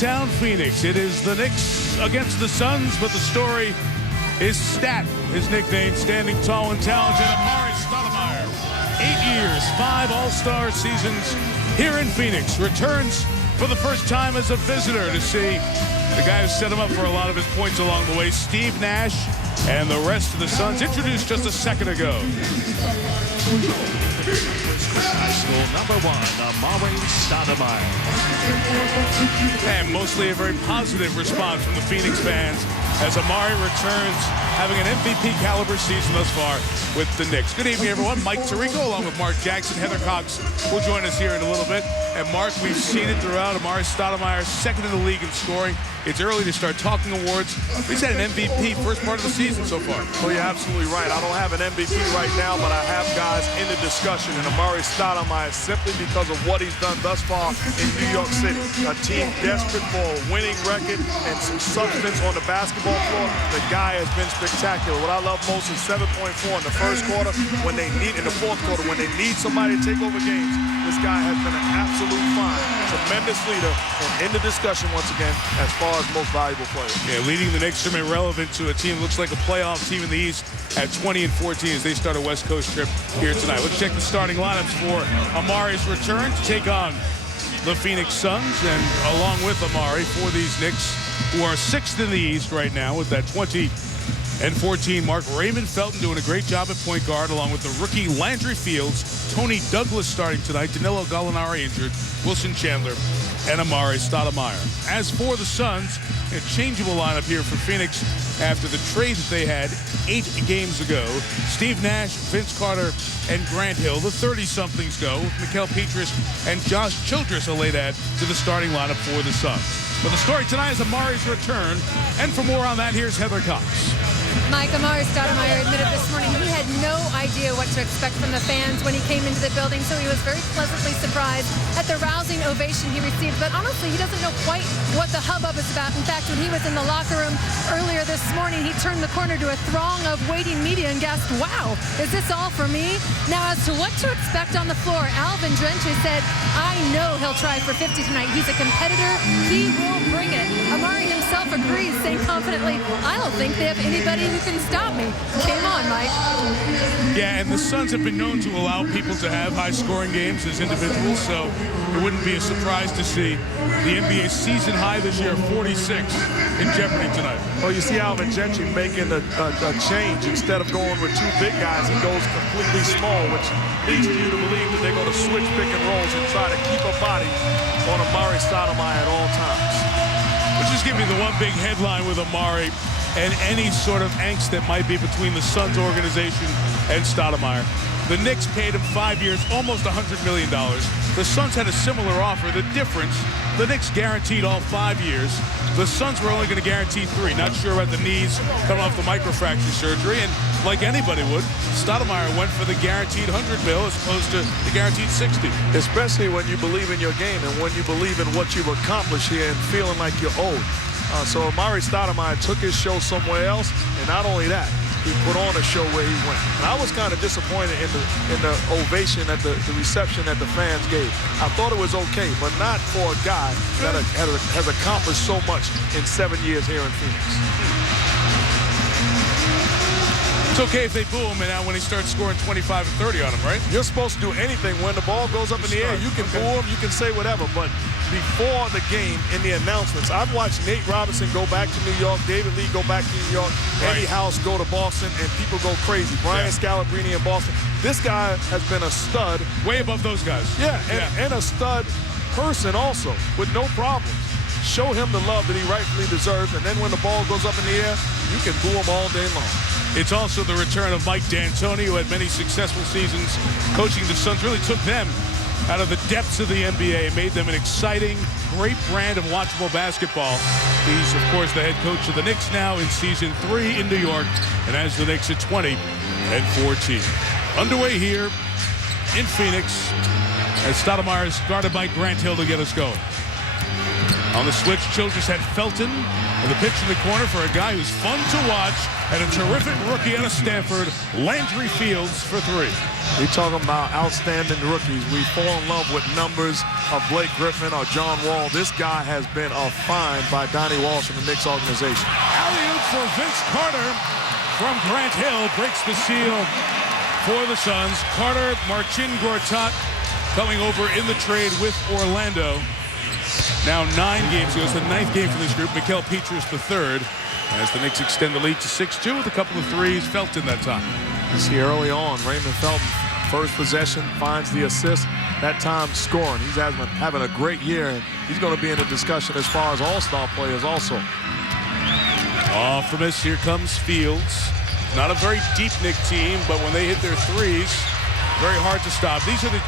downtown Phoenix. It is the Knicks against the Suns, but the story is Stat, his nickname, standing tall and talented. Amare Stoudemire, 8 years, 5 All-Star seasons here in Phoenix, returns for the first time as a visitor to see the guy who set him up for a lot of his points along the way, Steve Nash, and the rest of the Suns, introduced just a second ago. High school #1, Amare Stoudemire. And mostly a very positive response from the Phoenix fans as Amare returns, having an MVP caliber season thus far with the Knicks. Good evening, everyone. Mike Tirico along with Mark Jackson. Heather Cox will join us here in a little bit. And Mark, we've seen it throughout. Amare Stoudemire, second in the league in scoring. It's early to start talking awards. He's had an MVP first part of the season so far. Well, you're absolutely right. I don't have an MVP right now, but I have guys in the discussion. And Amare Stoudemire, simply because of what he's done thus far in New York City. A team desperate for a winning record and some substance on the basketball floor. The guy has been spectacular. What I love most is 7.4 in the first quarter, when they need, in the fourth quarter, when they need somebody to take over games. This guy has been an absolute find. Tremendous leader, and in the discussion once again as far as most valuable player. Yeah, leading the Knicks remain relevant to a team that looks like a playoff team in the East at 20-14 as they start a West Coast trip here tonight. Let's check the starting lineups for Amare's return to take on the Phoenix Suns, and along with Amare for these Knicks, who are 6th in the East right now with that 20-14 mark. Raymond Felton doing a great job at point guard, along with the rookie Landry Fields. Tony Douglas starting tonight. Danilo Gallinari injured. Wilson Chandler and Amare Stoudemire. As for the Suns, a changeable lineup here for Phoenix after the trade that they had 8 games ago. Steve Nash, Vince Carter, and Grant Hill. The 30-somethings go. Mikael Pietrus and Josh Childress are laid add to the starting lineup for the Suns. But the story tonight is Amare's return. And for more on that, here's Heather Cox. Mike, Amare Stoudemire admitted this morning he had no idea what to expect from the fans when he came into the building, so he was very pleasantly surprised at the rousing ovation he received. But honestly, he doesn't know quite what the hubbub is about. In fact, when he was in the locker room earlier this morning, he turned the corner to a throng of waiting media and gasped, "Wow, is this all for me?" Now, as to what to expect on the floor, Alvin Gentry said, "I know he'll try for 50 tonight. He's a competitor. He will bring it." Amare himself agrees, saying confidently, "I don't think they have anybody who can stop me." Game on, Mike. Yeah, and the Suns have been known to allow people to have high-scoring games as individuals, so it wouldn't be a surprise to see the NBA season high this year, 46, in jeopardy tonight. Well, you see Alvin Gentry making a change. Instead of going with 2 big guys, he goes completely small, which leads you to believe that they're going to switch pick and rolls and try to keep a body on Amare Stoudemire at all times. Let's just give you the one big headline with Amare and any sort of angst that might be between the Suns organization and Stoudemire. The Knicks paid him 5 years, almost $100 million. The Suns had a similar offer. The difference, the Knicks guaranteed all 5 years. The Suns were only going to guarantee 3. Not sure about the knees coming off the microfracture surgery. And like anybody would, Stoudemire went for the guaranteed $100 million as opposed to the guaranteed 60. Especially when you believe in your game and when you believe in what you've accomplished here and feeling like you're owed. So Amare Stoudemire took his show somewhere else, and not only that, he put on a show where he went. And I was kind of disappointed in the ovation, at the reception that the fans gave. I thought it was okay, but not for a guy that has accomplished so much in 7 years here in Phoenix. It's okay if they boo him, and now when he starts scoring 25 and 30 on him, right? You're supposed to do anything. When the ball goes up in the air, you can boo him, you can say whatever, but before the game, in the announcements, I've watched Nate Robinson go back to New York, David Lee go back to New York, Eddie House go to Boston, and people go crazy. Brian Scalabrine in Boston. This guy has been a stud. Way above those guys. Yeah, and a stud person also, with no problems. Show him the love that he rightfully deserves, and then when the ball goes up in the air, you can boo him all day long. It's also the return of Mike D'Antoni, who had many successful seasons coaching the Suns. Really took them out of the depths of the NBA and made them an exciting, great brand of watchable basketball. He's, of course, the head coach of the Knicks now in season 3 in New York, and has the Knicks at 20-14. Underway here in Phoenix as Stoudemire is guarded by Grant Hill to get us going. On the switch, Childress had Felton, and the pitch in the corner for a guy who's fun to watch, and a terrific rookie out of Stanford, Landry Fields for 3. We talking about outstanding rookies. We fall in love with numbers of Blake Griffin or John Wall. This guy has been a find by Donnie Walsh and the Knicks organization. Alley-oop for Vince Carter from Grant Hill, breaks the seal for the Suns. Carter, Marcin Gortat coming over in the trade with Orlando. Now 9 games ago. It's the 9th game for this group. Mikael Pietrus the 3rd as the Knicks extend the lead to 6-2 with a couple of threes. Felton that time. You see early on, Raymond Felton, first possession, finds the assist. That time scoring. He's having a great year, and he's going to be in the discussion as far as all-star players also. Off the miss, here comes Fields. Not a very deep Knicks team, but when they hit their threes, very hard to stop. These are the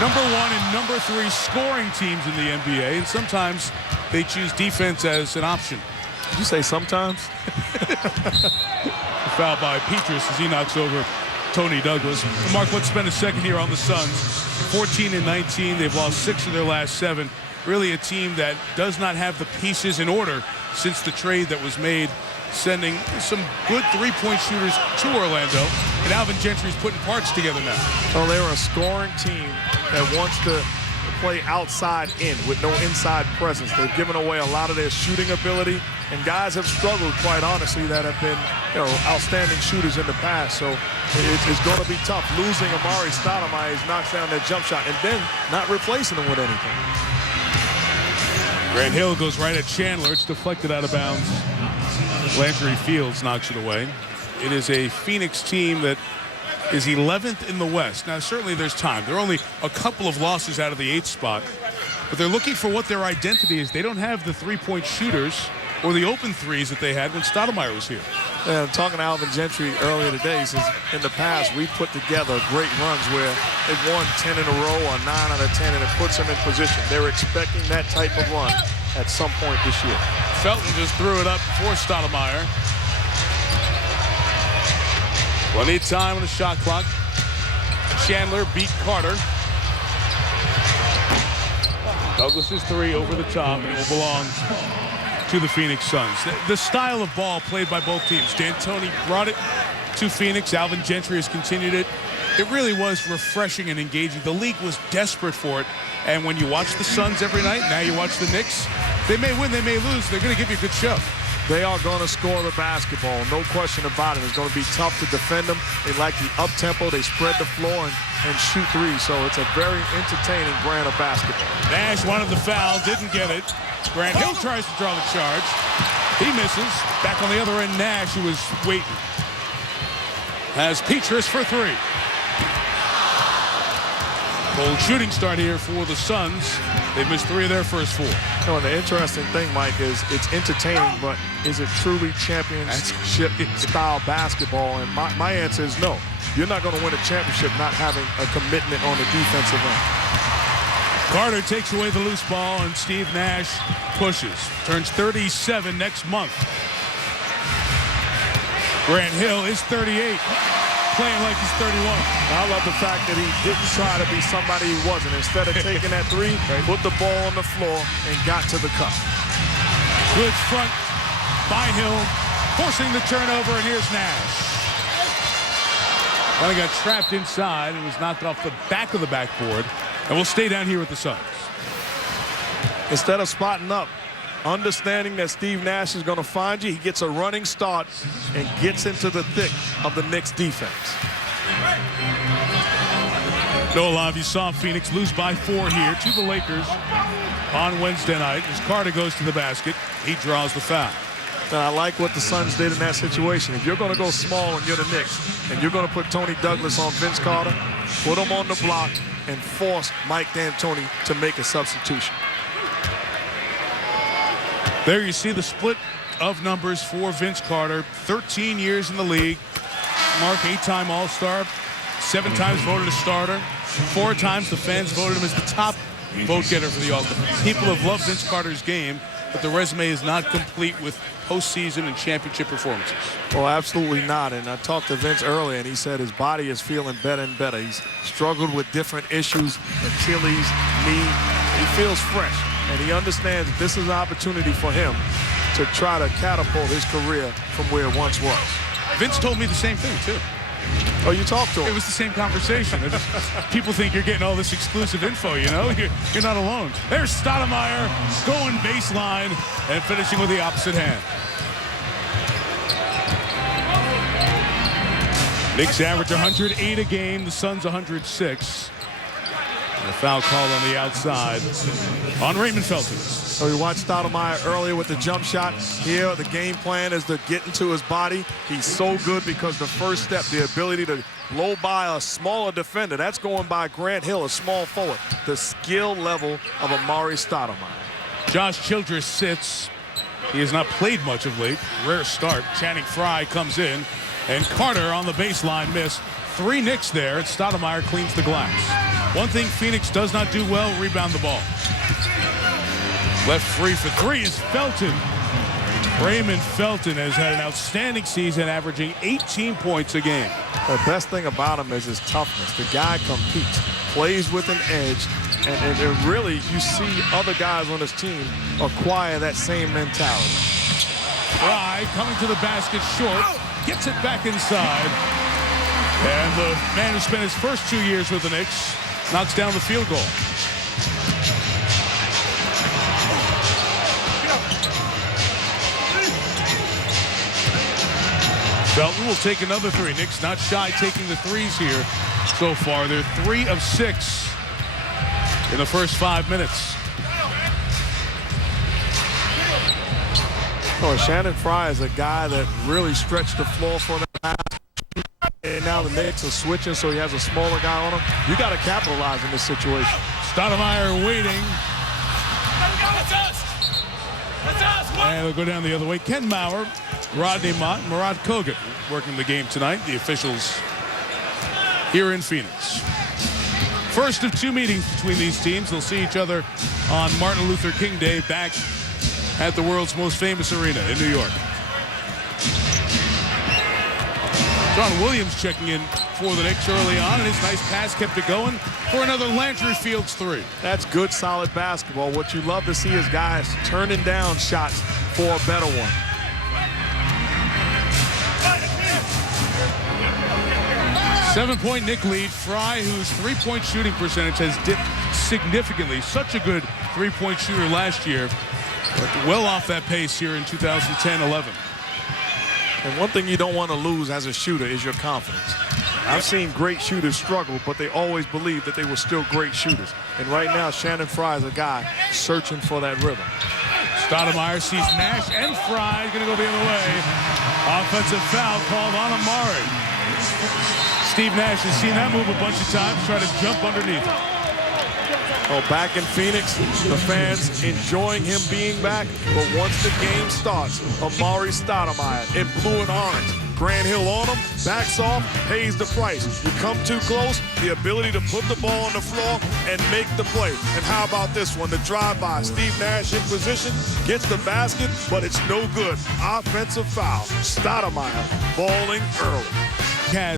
number 1 and number 3 scoring teams in the NBA, and sometimes they choose defense as an option. Did you say sometimes? Foul by Pietrus as he knocks over Tony Douglas. Mark, let's spend a second here on the Suns. 14-19, they've lost 6 of their last 7. Really a team that does not have the pieces in order since the trade that was made, sending some good three-point shooters to Orlando, and Alvin Gentry's putting parts together now. Well, they were a scoring team that wants to play outside in with no inside presence. They've given away a lot of their shooting ability, and guys have struggled, quite honestly, that have been outstanding shooters in the past. So it's going to be tough. Losing Amare Stoudemire, he's knocks down that jump shot, and then not replacing him with anything. Grant Hill goes right at Chandler. It's deflected out of bounds. Landry Fields knocks it away. It is a Phoenix team that is 11th in the West. Now, certainly there's time. They're only a couple of losses out of the 8th spot, but they're looking for what their identity is. They don't have the three-point shooters or the open threes that they had when Stoudemire was here. Yeah, I'm talking to Alvin Gentry earlier today. He says, in the past, we put together great runs where they've won 10 in a row or 9 out of 10, and it puts them in position. They're expecting that type of run at some point this year. Felton just threw it up for Stoudemire. Plenty of time on the shot clock. Chandler beat Carter. Douglas's 3 over the top and will belong to the Phoenix Suns. The style of ball played by both teams. D'Antoni brought it to Phoenix. Alvin Gentry has continued it. It really was refreshing and engaging. The league was desperate for it. And when you watch the Suns every night, now you watch the Knicks, they may win, they may lose. They're going to give you a good show. They are going to score the basketball, no question about it. It's going to be tough to defend them. They like the up-tempo. They spread the floor and shoot threes. So it's a very entertaining brand of basketball. Nash wanted the foul, didn't get it. Grant Hill tries to draw the charge. He misses. Back on the other end, Nash, who was waiting, has Pietrus for 3. Bold shooting start here for the Suns. They've missed 3 of their first 4. And the interesting thing, Mike, is it's entertaining, but is it truly championship-style basketball? And my answer is no. You're not going to win a championship not having a commitment on the defensive end. Carter takes away the loose ball, and Steve Nash pushes. Turns 37 next month. Grant Hill is 38. Playing like he's 31. I love the fact that he didn't try to be somebody he wasn't. Instead of taking that 3, put the ball on the floor and got to the cup. Good front by Hill, forcing the turnover, and here's Nash. Well, he got trapped inside and was knocked off the back of the backboard, and we'll stay down here with the Suns. Instead of spotting up, understanding that Steve Nash is going to find you, he gets a running start and gets into the thick of the Knicks defense. Noah Love, you saw Phoenix lose by 4 here to the Lakers on Wednesday night. As Carter goes to the basket, he draws the foul. And I like what the Suns did in that situation. If you're going to go small and you're the Knicks, and you're going to put Tony Douglas on Vince Carter, put him on the block and force Mike D'Antoni to make a substitution. There you see the split of numbers for Vince Carter. 13 years in the league. Mark, 8-time All-Star, 7 times voted a starter. 4 times the fans voted him as the top vote getter for the All-Star. People have loved Vince Carter's game, but the resume is not complete with postseason and championship performances. Well, absolutely not. And I talked to Vince earlier, and he said his body is feeling better and better. He's struggled with different issues, Achilles, knee. He feels fresh. and he understands that this is an opportunity for him to try to catapult his career from where it once was. Vince told me the same thing, too. Oh, you talked to him? It was the same conversation. People think you're getting all this exclusive info, you know? You're not alone. There's Stoudemire going baseline and finishing with the opposite hand. Knicks average 108 a game. The Suns 106. And a foul call on the outside on Raymond Felton. So we watched Stoudemire earlier with the jump shot. Here, the game plan is to get into his body. He's so good because the first step, the ability to blow by a smaller defender, that's going by Grant Hill, a small forward. The skill level of Amare Stoudemire. Josh Childress sits. He has not played much of late. Rare start. Channing Frye comes in. And Carter on the baseline missed. 3 Knicks there, and Stoudemire cleans the glass. One thing Phoenix does not do well, rebound the ball. Left free for 3 is Felton. Raymond Felton has had an outstanding season, averaging 18 points a game. The best thing about him is his toughness. The guy competes, plays with an edge, and really you see other guys on his team acquire that same mentality. Frye coming to the basket short, gets it back inside. And the man who spent his first 2 years with the Knicks knocks down the field goal. Felton will take another 3. Knicks not shy taking the threes here so far. They're 3 of 6 in the first 5 minutes. Oh, Channing Frye is a guy that really stretched the floor for them. And now the Knicks are switching, so he has a smaller guy on him. You got to capitalize in this situation. Stoudemire waiting. And they'll go down the other way. Ken Maurer, Rodney Mott, and Murad Kogut working the game tonight. The officials here in Phoenix. First of 2 meetings between these teams. They'll see each other on Martin Luther King Day back at the world's most famous arena in New York. John Williams checking in for the Knicks early on, and his nice pass kept it going for another Landry Fields 3. That's good, solid basketball. What you love to see is guys turning down shots for a better one. Seven-point Knick lead. Frye, whose three-point shooting percentage has dipped significantly. Such a good three-point shooter last year, but well off that pace here in 2010-11. And one thing you don't want to lose as a shooter is your confidence. I've seen great shooters struggle, but they always believe that they were still great shooters. And right now, Channing Frye is a guy searching for that rhythm. Stoudemire sees Nash and Frye going to go the other way. Offensive foul called on Amare. Steve Nash has seen that move a bunch of times, try to jump underneath it. Oh, back in Phoenix, the fans enjoying him being back. But once the game starts, Amare Stoudemire in blue and orange. Grant Hill on him, backs off, pays the price. You come too close, the ability to put the ball on the floor and make the play. And how about this one, the drive-by. Steve Nash in position, gets the basket, but it's no good. Offensive foul. Stoudemire balling early. Has